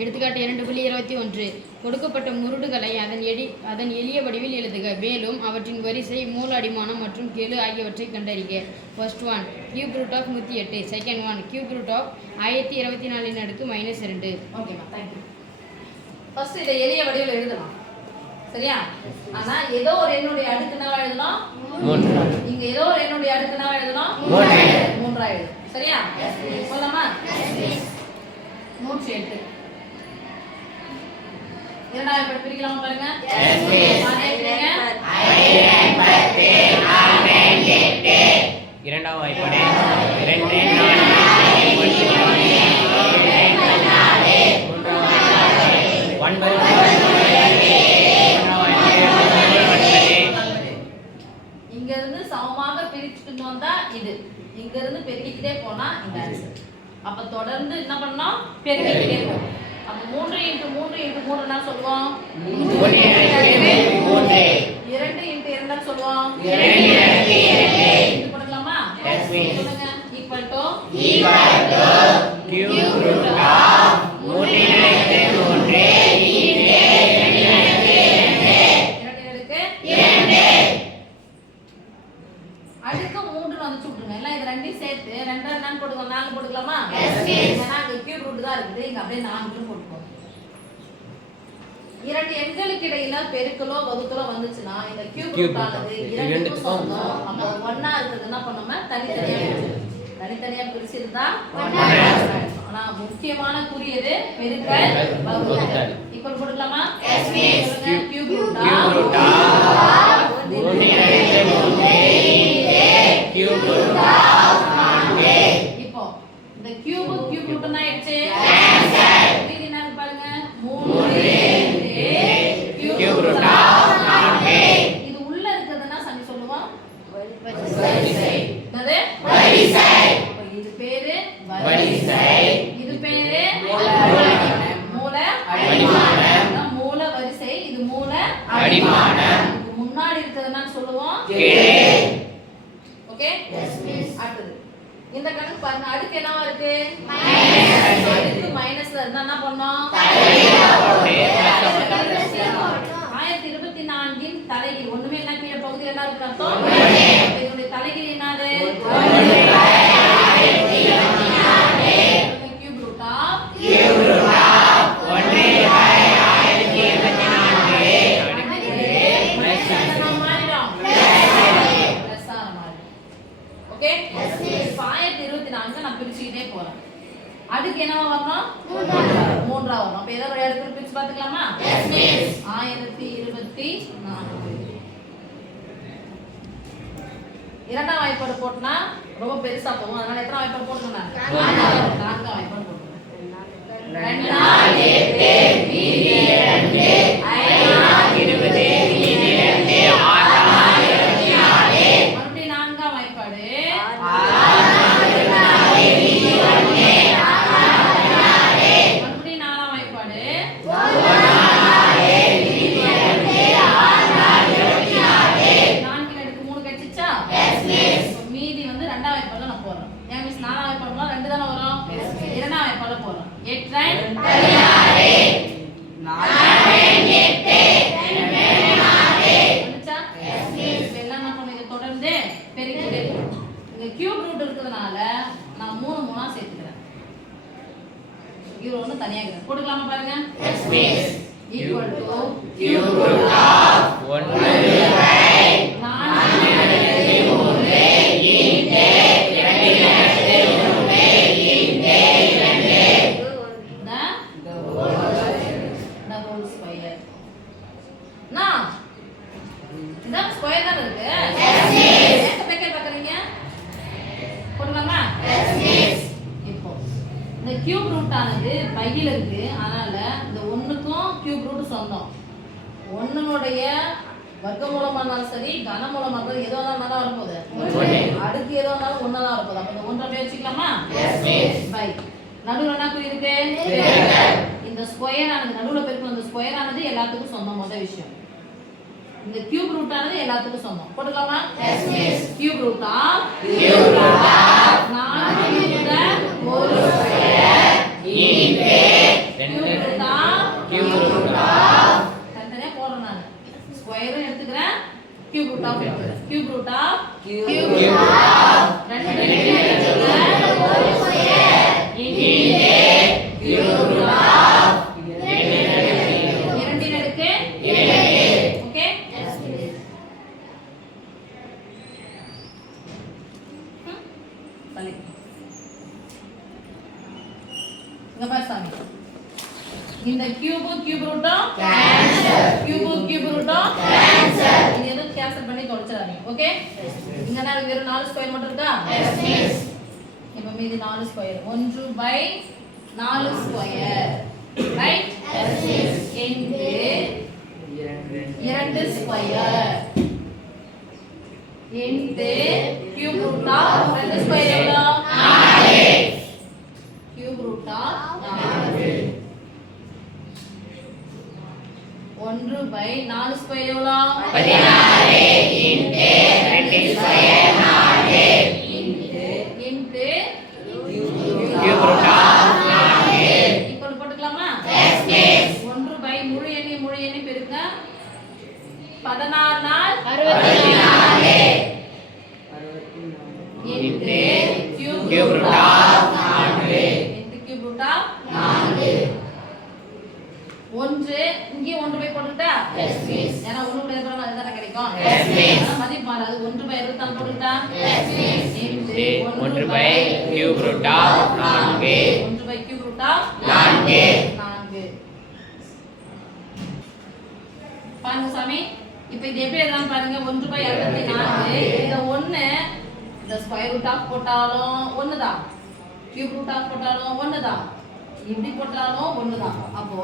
எடுத்துக்காட்டு 2.21 கொடுக்கப்பட்ட முருடுகளை அதன் எளிய வடிவில் எழுதுக. மேலும் அவற்றின் வரிசை, மூல அடிமானம் மற்றும் கெழு ஆகியவற்றை கண்டறிக. First one cube root of 108. Second one cube root of 1024 - 2. ஓகேமா, தேங்க்யூ. ஃபர்ஸ்ட் இதை எளிய வடிவில் எழுதலாம், சரியா? ஆனா ஏதோ ஒரு எண்ணுடைய அடுக்குனால எழுதலாம் 3. இங்க ஏதோ ஒரு எண்ணுடைய அடுக்குனால எழுதலாம் 3 எழுதலாம், சரியா? சொல்லலாமா? 108 இரண்டாவது படி பிரிக்கலாமா பாருங்க. இரண்டாவது வாய்ப்பாடு 2 இங்க இருந்து சமமாக பிரிச்சுட்டு வந்தா இது, இங்க இருந்து பெருக்கிட்டே போனா இந்த ஆன்சர். அப்ப தொடர்ந்து என்ன பண்ணோம், பெருக்கிட்டே போறோம். அப்ப 3 × 3 × 3 என்ன சொல்லுவோம்? 2 × 2 சொல்லுவோம். இது பண்ணலாமா? சொல்லுங்க. Equal to cube root of 3 அடுக்கு 3 வந்து சுட்டுங்க. எல்லாம் இது ரெண்டையும் சேர்த்து 2 என்னன்னு போடுங்க, 4 போட்டுக்கலாமா? ஏன்னா அங்க கியூப் ரூட் தான் இருக்குது, இங்க அப்படியே 4 போட்டுக்கோங்க. இரண்டு எண்களுக்கு இடையில பெருக்கலோ வகுத்தலோ வந்துச்சுன்னா இந்த கியூப் ரூட் ஆனது இரண்டுக்கும் சொந்தம். அப்ப ஒண்ணா இருக்குது என்ன பண்ணுமா, தனித்தனியா பிரிச்சிருந்தா ஒண்ணா. ஆனா முக்கியமான குறியது பெருக்கல் வகுத்தல். ஈக்குவல் போட்டுக்கலாமா? கியூப் ரூட் ஆஃப் இப்போ இந்த கியூப் ரூட் ஆயிடுச்சு. இது என்ன பாருங்க, 3 கியூப் ரூட் ஆஃப் 4. இது உள்ள இருக்குதுன்னா சரி சொல்லுவோம் வரிசை. என்னது? வரிசை. அப்ப இது பேரு வரிசை, இது பேரு மூல அடிமானம். மூல வரிசை, இது மூல அடிமானம். இது முன்னாடி இருக்குதுன்னா சொல்லுவோம் கீழே. Okay, yes miss. அடுத்து இந்த கணக்கு பாருங்க, அடுக்கு என்னவா இருக்கு? மைனஸ். அடுக்கு மைனஸ்ல இருந்தா என்ன பண்ணோம்? 1024 இன் தலைகீழ். ஒண்ணுமே இல்ல, கீழ பகுதியில என்ன இருக்கு அர்த்தம்? இதனுடைய தலைகீழ் என்னது? Cube root of 1/5. ஓகே, 1024 நான் பிரிச்சுக்கிட்டே போறேன். அடுக்கு என்னவா வரணும்? 3 வரும். அப்ப ஏதோ ஒரு இடத்துல பிரிச்சு பாத்துக்கலாமா? Yes miss. 1024. இரண்டாம் வாய்ப்பாடு போட்டனா ரொம்ப பெருசா போகும். அதனால எத்தனை வாய்ப்பாடு போடுங்க? 4 வாய்ப்பாடு போடுங்க. 2 4 8 மீதி 2 5 20 மீதி 2 6 24. மறுபடியும் 4ஆம் வாய்ப்பாடு 3 சேர்த்துக்கிறேன். இது ஒண்ணு தனியா இருக்கு. போட்டுக்கலாமா பாருங்க? Yes miss. Equal to cube root of 1/4 cube root ஆனது பையில இருக்கு. அதனால இந்த 1க்கும் கியூப் ரூட் சொந்தம். 1னுடைய வர்க்கமூலமா இருந்தாலும் சரி, கனமூலமா இருந்தாலும் எதோ ஒண்ணா வரப்போகுது. அடுக்கு எதோ ஒண்ணாலும் ஒண்ணா தான் வரப்போகுது. அப்ப இந்த 1 அப்படியே வச்சுக்கலாமா? Yes miss. பை நடுவுல என்ன குறி இருக்கு? பெருக்கல். இந்த ஸ்கொயர் ஆனது நடுவுல பெருக்கல், அந்த ஸ்கொயர் ஆனது எல்லாத்துக்கும் சொந்தம். முதல் விஷயம், இந்த கியூப் ரூட் ஆனது எல்லாத்துக்கும் சொந்தம். போட்டுக்கலாமா? Yes miss. Cube root of 4 × 1 square into cube root of cube root of தனித்தனியா போடுறேன் நான் ஸ்கொயரும் எடுத்துக்கிறேன் cube root of எடுத்துக்கிறேன் cube root of cube root of ரெண்டு எடுத்துக்கிறேன் ஒரு square into cube root of இரண்டின் அடுக்கு ஓகே சரி இங்க பாரு சாமி இந்த கியூப் ரூட்டும் கேன்சல் கியூப் ரூட்டும் கேன்சல் இது எதுவும் கேன்சல் பண்ணி தொலைச்சிராதீங்க ஓகே இங்க நான் வெறும் 4 ஸ்கொயர் மட்டும் இருக்கா எஸ் மிஸ் இப்போ மீதி 4 square 1/4 square right yes miss into 2 square into cube root of 2 square எவ்வளோ 4 கியூப் ரூட் ஆஃப் 4 1/4 ஸ்கொயர் எவ்வளோ 16 into 2 square 4 into cube root of 4 equal போட்டுக்கலாமா எஸ் மிஸ் 1 முழு எண்ணி பெருக்க 16 நாள் 64 into cube root of 4 into cube root of 4 1 இங்கே 1/4 போட்டுட்டா yes miss ஏனா 1/2 இருக்கிறது அதுதானே கிடைக்கும் Yes, miss. ஆனா மதிப்பு மாறாது 1/24 போட்டுட்டா S miss into 1/cube root of 4 1/cube root of 4 4 பாருங்க சாமி இப்போ இது எப்படி எழுதலாம் பாருங்க 1/64 இந்த 1 இந்த ஸ்கொயர் ரூட் ஆஃப் போட்டாலும் 1 தான் கியூப் ரூட் ஆஃப் போட்டாலும் 1 தான் இப்படி போட்டாலும் 1 தான் அப்போ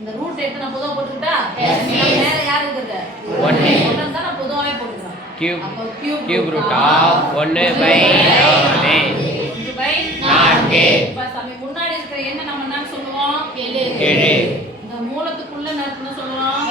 இந்த ரூட் எடுத்து நான் பொதுவா போட்டுக்கிட்டா மேல யார் இருக்குது 1 1 தான் நான் பொதுவாவே போட்டுக்கிறேன் cube அப்போ cube root of 1/4 4 இப்ப சாமி முன்னாடி இருக்கிற என்ன நம்ம என்ன சொல்லுவோம் 7 7 இந்த மூலத்துக்குள்ள என்ன சொல்லுவோம்